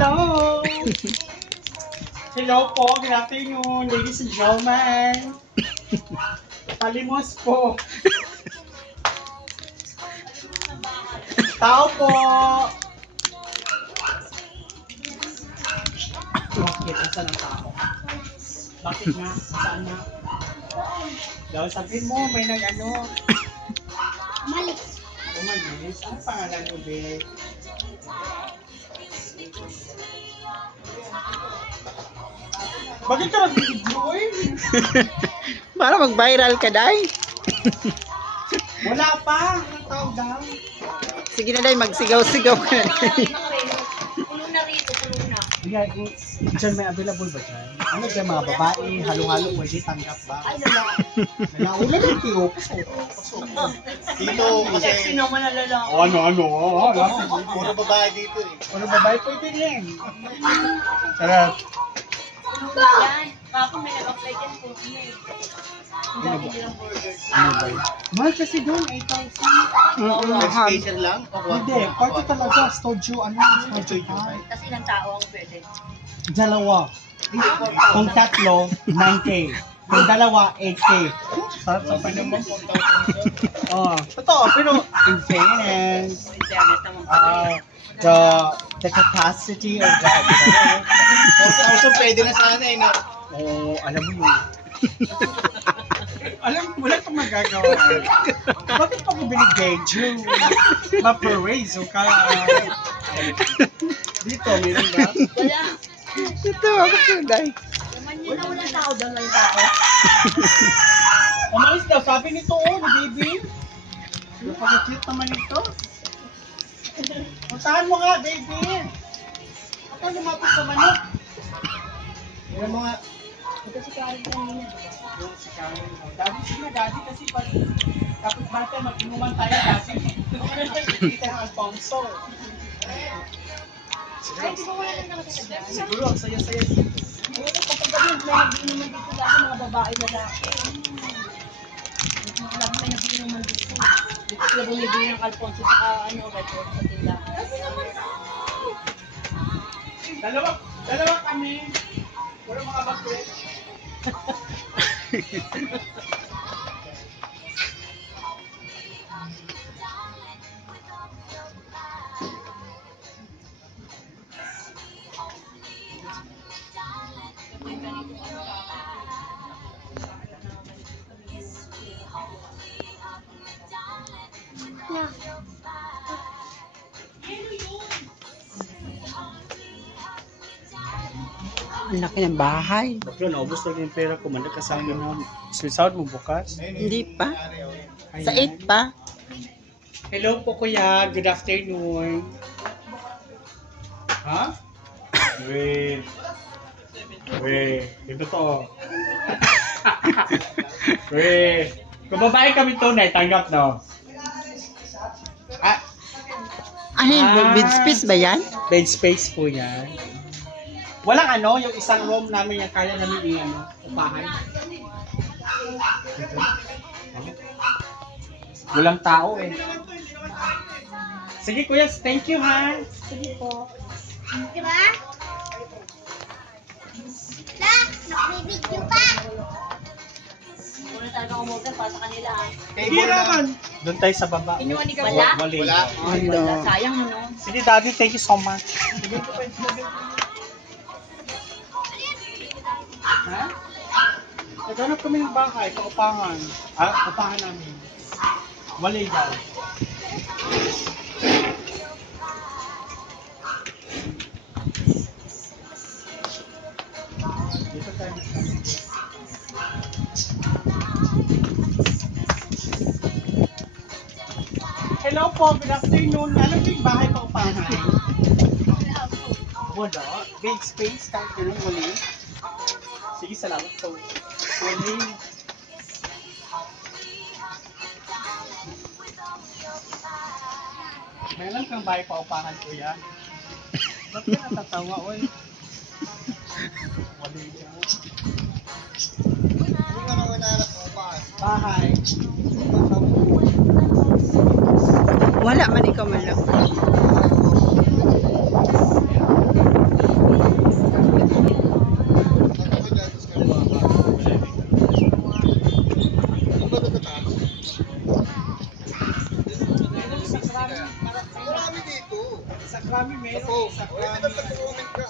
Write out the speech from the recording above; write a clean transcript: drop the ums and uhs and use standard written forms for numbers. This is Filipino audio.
Hello! Hello po, good afternoon, ladies and gentlemen. Palimos po. Tao po. Bakit? Saan ang tao? Bakit nga? Saan nga? Daw sabihin mo, may nag-ano. Malis. Umalis? Ano pangalan mo, Be? Bakit ka nag-video eh? Para mag-viral ka, Day. Wala pa. Anong tawag daw? Sige na, Day. Magsigaw-sigaw ka na, Day. Pulong na rito, pulong na. Diyan may available ba dyan? Ano dyan mga babae, halo-halo pwede tanggap ba? Ay, lala. Nalaula lang tiyo. Dito kasi Sexy naman na lalaki. Ano? puro babae dito eh. Ano babae pwede rin. Sarap. Yan. Kapag may nag-apply dyan, po. Ang dati nilang burgers. Mahal kasi doon, 8,000. Nag-spacer lang? Hindi, parte talaga, studio, studio time. Tapos ilang tao ang pwede? Dalawa. Kung tatlo, 9K. Kung dalawa, 8K. Sarap sa Sabi naman, 4,000. Oh, totoo, pero in fairness, In fairness naman. the capacity of that, 4,000 pwede na sana eh. Na. oh, alam mo yun. Alam mo, wala kang magagawa. Bakit pa ko binigay, Jew? Ma-parade, ka. Dito, meron ba? Wala. Ito, ako ka, Day. Naman yun na walang tao doon lang yung tao. Umalis daw, sabi nito, oh, baby. Napaka-cute naman ito. Puntahan mo nga, baby. Ako lumapit sa manok. Yung mga Ito si Karen kanina. Yung si Karen, oh. Daddy kasi pag kapit bata, mag-inuman tayo dati. Kita ng Alfonso. Ay, di ba wala lang nakatagyan? Siguro, ang saya-saya dito. Oo, kapag ganun, may nag-inuman dito lagi mga babae lalaki. Lagi may nag-inuman dito. Dito sila bumibili ng Alfonso sa record sa tindahan. Dalawa kami. Puro mga bakit. Ang laki ng bahay. Bakla, naubos lang yung pera ko. Mandag kasama na. Swisawad mo bukas. Hindi pa. Sa 8 pa. Hello po, kuya. Good afternoon. Ha? Wait. Ito to. Wait. Kung babae kami tunay, tanggap no? Ano yun? Bed space ba yan? Bed space po yan. Walang yung isang room namin yung kaya namin upahan. Walang tao eh. Sige kuya, thank you ha. Sige po. Diba? La, nagbibidyo pa. Muna talaga umorder para sa kanila. Hindi naman. Doon tayo sa baba. Kinuha ni Wala? Wala. Ay, wala. Sayang ano. Sige daddy, thank you so much. Ha? Naghanap kami ng bahay, paupangan. Upahan namin. Walay daw. Dito tayo. Hello po, good afternoon. Ano yung bahay paupangan? Wala. Big space, kahit ganun, wali. Sige, salamat po. Wali. May alam kang bahay paupahan, kuya? Ba't ka natatawa, oy? Wali daw. Hindi ka naman narap mo pa. Bahay. Wala man ikaw man lang. sa Krami. Marami dito. Sa Krami meron. Opo. Sa Pwede Krami. na sa comment ka.